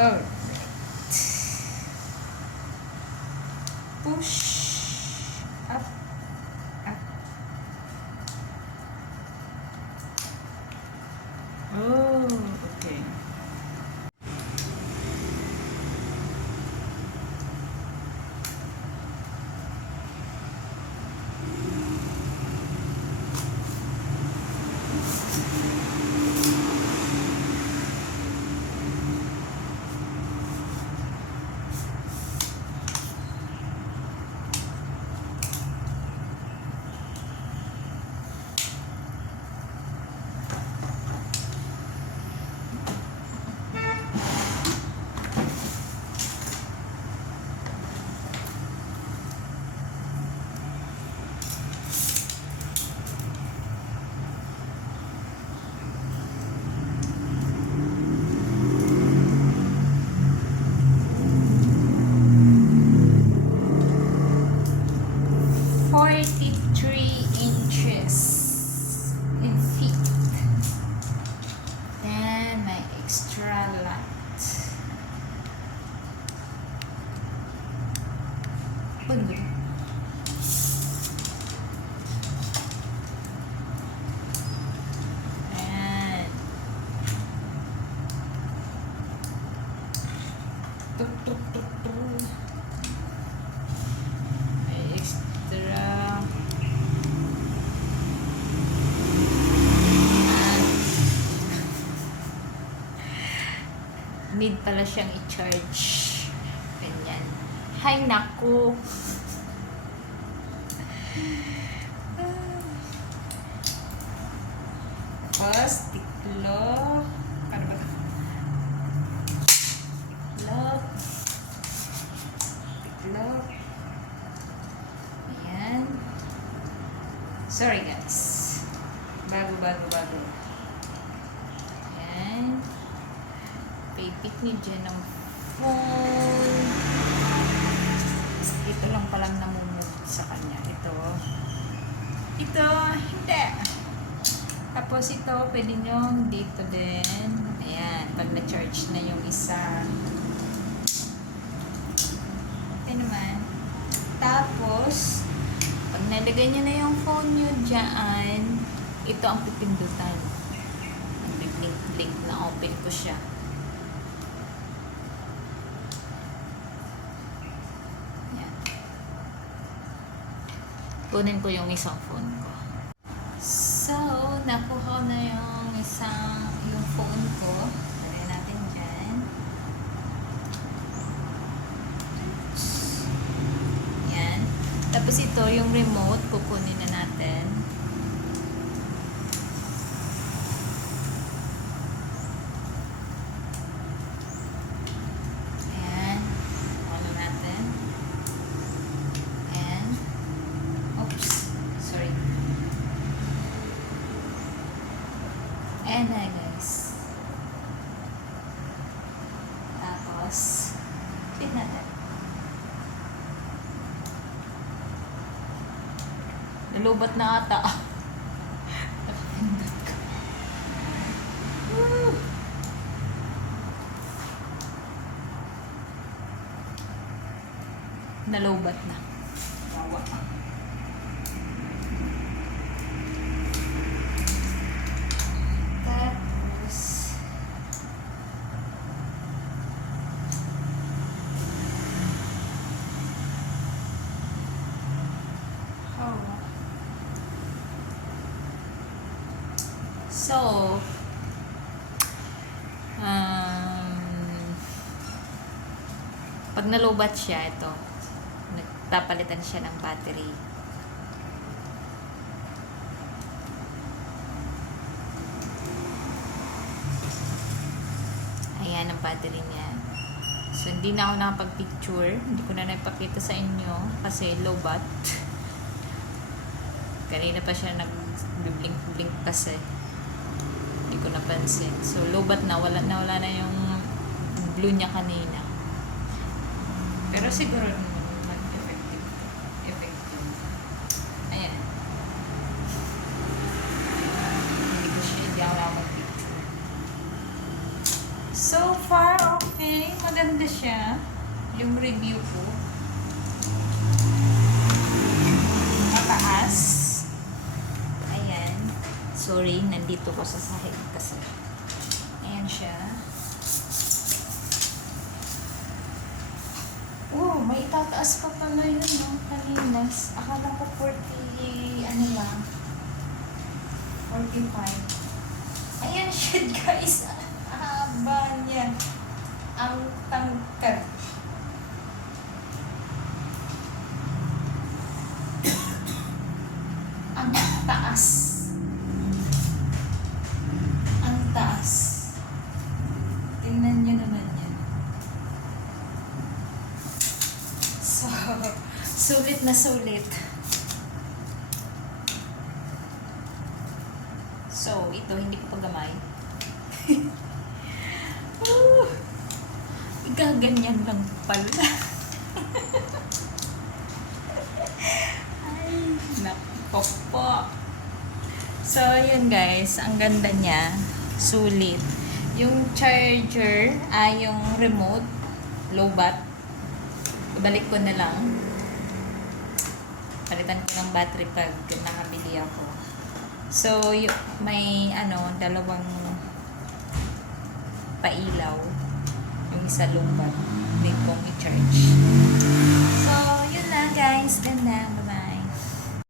Oh. Push up, up. Oh, okay. Bener. And tuk tuk tuk tuk. May extra. Need pala siyang i-charge. Ganyan. Hay naku. Tapos, tiklop. Ano ba? Tiklop. Tiklop. Ayan. Sorry guys. Bago. Ayan. Pipit niyo dyan ang phone. Ito lang palang namumove sa kanya. Ito, hindi. Tapos ito, pwede nyo dito din. Ayan, pag na-charge na yung isa. Okay naman. Tapos, pag nalagay nyo na yung phone nyo dyan, ito ang pipindutan. Blink na open ko siya. Ayan. Kunin ko yung isang phone ko. So, nakuha na yung phone ko. Lagay natin dyan. Yan. Tapos ito, yung remote, kukunin na natin. Ayan. On natin. And, oops. Sorry. Ayan na guys. Tapos, click natin. Nalubat na ata. Nakapindot ko. Woo! Nalubat na. Wawa. So, pag nalubat siya, ito, nagpapalitan siya ng battery. Ayan ang battery niya. So, hindi na ako nakapag-picture. Hindi ko na napakita sa inyo kasi low-bat. Kanina pa siya nag-blink kasi. Hindi ko napansin. So, low-bat na. Wala na yung blue niya kanina. Pero siguro mag-effective. Ayan. Hindi ako nakapag-picture. So far, okay. Okay, maganda siya. Yung review ko. Mataas. Ayan. Sorry, nandito ko sa sahig kasi. Ayan siya. Oh, may tataas pa pala yun, no? Kanina. Akala ko 40, ano lang. 45. Ayan siya, guys. Haba niya. Ang tangkad. Ang taas. Ang taas. Tingnan nyo naman yan. So, sulit na sulit. So, ito, hindi ko pagamay. Gaganyan lang pala. Ay, nako po. So, yun guys. Ang ganda niya. Sulit. Yung charger, yung remote, low-bat. Ibalik ko na lang. Palitan ko ng battery pag nakabili ako. So, may dalawang pailaw. Yung isa low-bat. Hindi kong i-charge. So, yun na guys. Ganda.